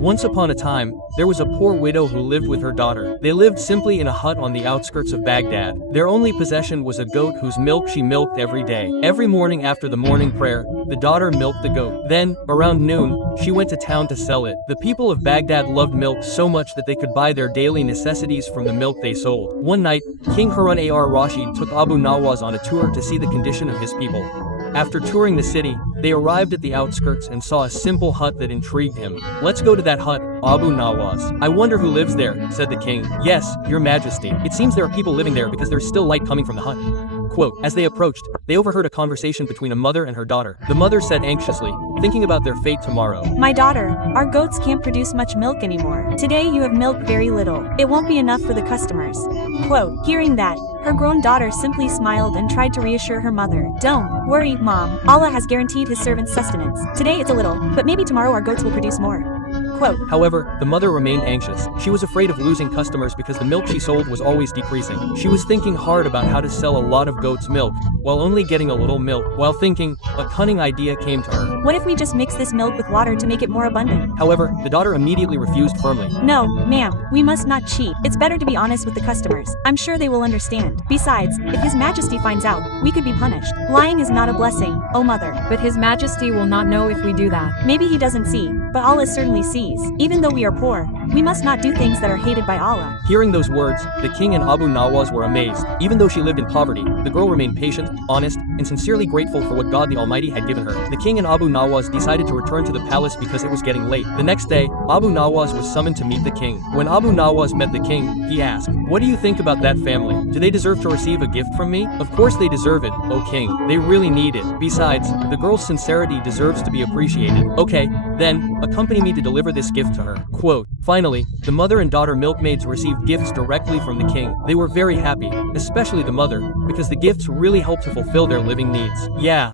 Once upon a time, there was a poor widow who lived with her daughter. They lived simply in a hut on the outskirts of Baghdad. Their only possession was a goat whose milk she milked every day. Every morning after the morning prayer, the daughter milked the goat. Then, around noon, she went to town to sell it. The people of Baghdad loved milk so much that they could buy their daily necessities from the milk they sold. One night, King Harun ar-Rashid took Abu Nawas on a tour to see the condition of his people. After touring the city, they arrived at the outskirts and saw a simple hut that intrigued him. "Let's go to that hut, Abu Nawas." "I wonder who lives there," said the king. "Yes, your majesty. It seems there are people living there because there's still light coming from the hut." Quote, as they approached, they overheard a conversation between a mother and her daughter. The mother said anxiously, thinking about their fate tomorrow, "My daughter, our goats can't produce much milk anymore. Today you have milked very little. It won't be enough for the customers." Quote, hearing that, her grown daughter simply smiled and tried to reassure her mother. "Don't worry, Mom. Allah has guaranteed his servants sustenance. Today it's a little, but maybe tomorrow our goats will produce more." Quote. However, the mother remained anxious. She was afraid of losing customers because the milk she sold was always decreasing. She was thinking hard about how to sell a lot of goat's milk, while only getting a little milk. While thinking, a cunning idea came to her. "What if we just mix this milk with water to make it more abundant?" However, the daughter immediately refused firmly. "No, ma'am, we must not cheat. It's better to be honest with the customers. I'm sure they will understand. Besides, if His Majesty finds out, we could be punished. Lying is not a blessing, oh mother." "But His Majesty will not know if we do that." "Maybe he doesn't see, but Allah certainly sees. Even though we are poor, we must not do things that are hated by Allah." Hearing those words, the king and Abu Nawas were amazed. Even though she lived in poverty, the girl remained patient, honest, and sincerely grateful for what God the Almighty had given her. The king and Abu Nawas decided to return to the palace because it was getting late. The next day, Abu Nawas was summoned to meet the king. When Abu Nawas met the king, he asked, "What do you think about that family? Do they deserve to receive a gift from me?" "Of course they deserve it, O king. They really need it. Besides, the girl's sincerity deserves to be appreciated." "Okay, then, accompany me to deliver this gift to her." Quote, finally, the mother and daughter milkmaids received gifts directly from the king. They were very happy, especially the mother, because the gifts really helped to fulfill their living needs. Yeah,